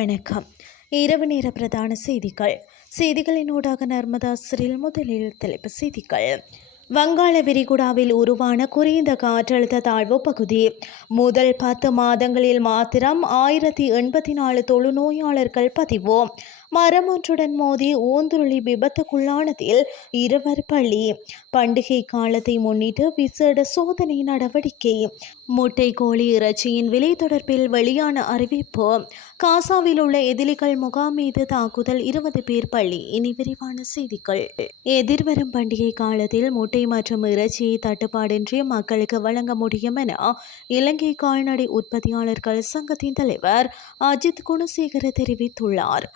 வணக்கம். இரவு நேர பிரதான செய்திகள். செய்திகளின் ஊடாக நர்மதா சிறில் முதலில் தலைப்பு செய்திகள். வங்காள விரிகுடாவில் உருவான குறைந்த காற்றழுத்த தாழ்வு பகுதி. முதல் பத்து மாதங்களில் மாத்திரம் ஆயிரத்தி எண்பத்தி நாலு தொழுநோயாளர்கள் பதிவு. மரம் ஒன்றுடன் மோதி ஊந்துருளி விபத்துக்குள்ளானதில் இருவர் பள்ளி பண்டிகை காலத்தை முன்னிட்டு விசேட சோதனை நடவடிக்கை. முட்டை கோழி இறைச்சியின் விலை தொடர்பில் வெளியான அறிவிப்பு. காசாவில் உள்ள எதிரிகள் முகாம் மீது தாக்குதல் இருபது பேர் பள்ளி இனி விரிவான செய்திகள். எதிர்வரும் பண்டிகை காலத்தில் முட்டை மற்றும் இறைச்சியை தட்டுப்பாடின்றி மக்களுக்கு வழங்க முடியும் என இலங்கை கால்நடை உற்பத்தியாளர்கள் சங்கத்தின் தலைவர் அஜித் குணசேகர தெரிவித்துள்ளார்.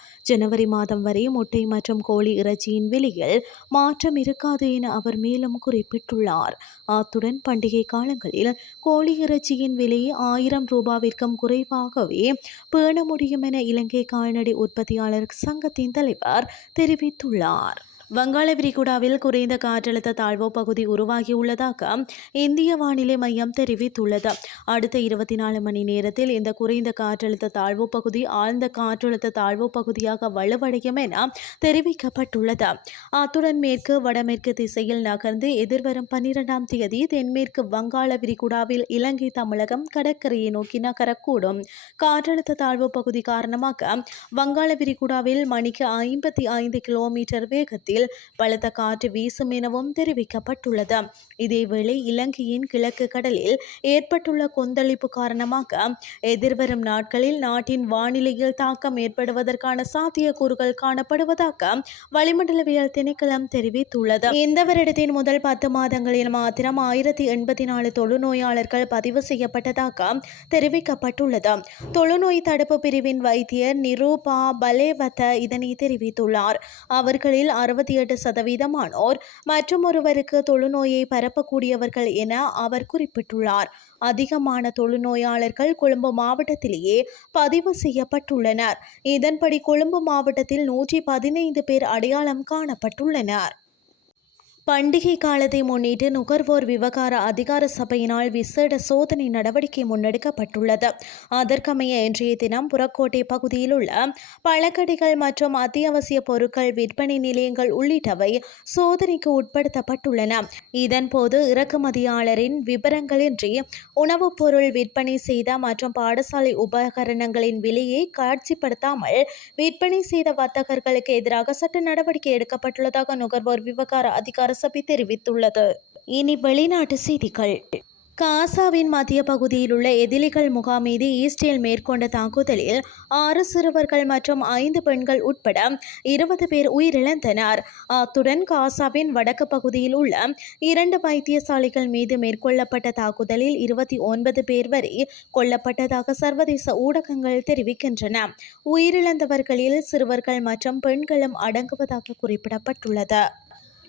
ஜனவரி மாதம் வரை முட்டை மற்றும் கோழி இறைச்சியின் விலையில் மாற்றம் இருக்காது என அவர் மேலும் குறிப்பிட்டுள்ளார். அத்துடன் பண்டிகை காலங்களில் கோழி இறைச்சியின் விலையை ஆயிரம் ரூபாவிற்கும் குறைவாகவே பேண முடியும் என இலங்கை கால்நடை உற்பத்தியாளர் சங்கத்தின் தலைவர் தெரிவித்துள்ளார். வங்காள விரிகுடாவில் குறைந்த காற்றழுத்த தாழ்வு பகுதி உருவாகியுள்ளதாக இந்திய வானிலை மையம் தெரிவித்துள்ளது. அடுத்த இருபத்தி நாலு மணி நேரத்தில் இந்த குறைந்த காற்றழுத்த தாழ்வு பகுதி ஆழ்ந்த காற்றழுத்த தாழ்வு பகுதியாக வலுவடையும் என தெரிவிக்கப்பட்டுள்ளது. அத்துடன் மேற்கு வடமேற்கு திசையில் நகர்ந்து எதிர்வரும் பன்னிரெண்டாம் தேதி தென்மேற்கு வங்காள விரிகுடாவில் இலங்கை தமிழகம் கடற்கரையை நோக்கி நகரக்கூடும். காற்றழுத்த தாழ்வு பகுதி காரணமாக வங்காள விரிகுடாவில் மணிக்கு ஐம்பத்தி ஐந்து கிலோமீட்டர் வேகத்தில் பலத்த காற்று வீசும் எனவும் தெரிவிக்கப்பட்டுள்ளது. இதேவேளை இலங்கையின் கிழக்கு கடலில் ஏற்பட்டுள்ள கொந்தளிப்பு காரணமாக எதிர்வரும் நாட்களில் நாட்டின் வானிலையில் தாக்கம் ஏற்படுவதற்கான சாத்தியக்கூறுகள் காணப்படுவதாக வளிமண்டலவியல் திணைக்களம் தெரிவித்துள்ளது. இந்த வருடத்தின் முதல் பத்து மாதங்களில் மாத்திரம் ஆயிரத்தி எண்பத்தி நாலு தொழுநோயாளர்கள் பதிவு செய்யப்பட்டதாக தெரிவிக்கப்பட்டுள்ளது. தொழுநோய் தடுப்பு பிரிவின் வைத்தியர் நிரூபா பலேவத்த இதனை தெரிவித்துள்ளார். அவர்களில் அறுபத்தி எட்டு சதவீதமானோர் மற்றும் ஒருவருக்கு தொழுநோயை பரப்பக்கூடியவர்கள் என அவர் குறிப்பிட்டுள்ளார். அதிகமான தொழுநோயாளர்கள் கொழும்பு மாவட்டத்திலேயே பதிவு செய்யப்பட்டுள்ளனர். இதன்படி கொழும்பு மாவட்டத்தில் நூற்றி பதினைந்து பேர் அடையாளம் காணப்பட்டுள்ளனர். பண்டிகை காலத்தை முன்னிட்டு நுகர்வோர் விவகார அதிகார சபையினால் விசேட சோதனை நடவடிக்கை முன்னெடுக்கப்பட்டுள்ளது. அதற்கமைய இன்றைய தினம் புறக்கோட்டை பகுதியில் உள்ள பழக்கடைகள் மற்றும் அத்தியாவசிய பொருட்கள் விற்பனை நிலையங்கள் உள்ளிட்டவை சோதனைக்கு உட்படுத்தப்பட்டுள்ளன. இதன்போது இறக்குமதியாளரின் விவரங்களின்றி உணவுப் பொருள் விற்பனை செய்த மற்றும் பாடசாலை உபகரணங்களின் விலையை காட்சிப்படுத்தாமல் விற்பனை செய்த வர்த்தகர்களுக்கு எதிராக சட்ட நடவடிக்கை எடுக்கப்பட்டுள்ளதாக நுகர்வோர் விவகார அதிகார சபை தெரிவித்துள்ளது. இனி வெளிநாட்டு செய்திகள். காசாவின் மத்திய பகுதியில் உள்ள எதிரிகள் முகாம் மீது ஈஸ்டேல் மேற்கொண்ட தாக்குதலில் ஆறு சிறுவர்கள் மற்றும் ஐந்து பெண்கள் உட்பட இருபது பேர் உயிரிழந்தனர். அத்துடன் காசாவின் வடக்கு பகுதியில் உள்ள இரண்டு வைத்தியசாலைகள் மீது மேற்கொள்ளப்பட்ட தாக்குதலில் இருபத்தி ஒன்பது பேர் வரை கொல்லப்பட்டதாக சர்வதேச ஊடகங்கள் தெரிவிக்கின்றன. உயிரிழந்தவர்களில் சிறுவர்கள் மற்றும் பெண்களும் அடங்குவதாக குறிப்பிடப்பட்டுள்ளது.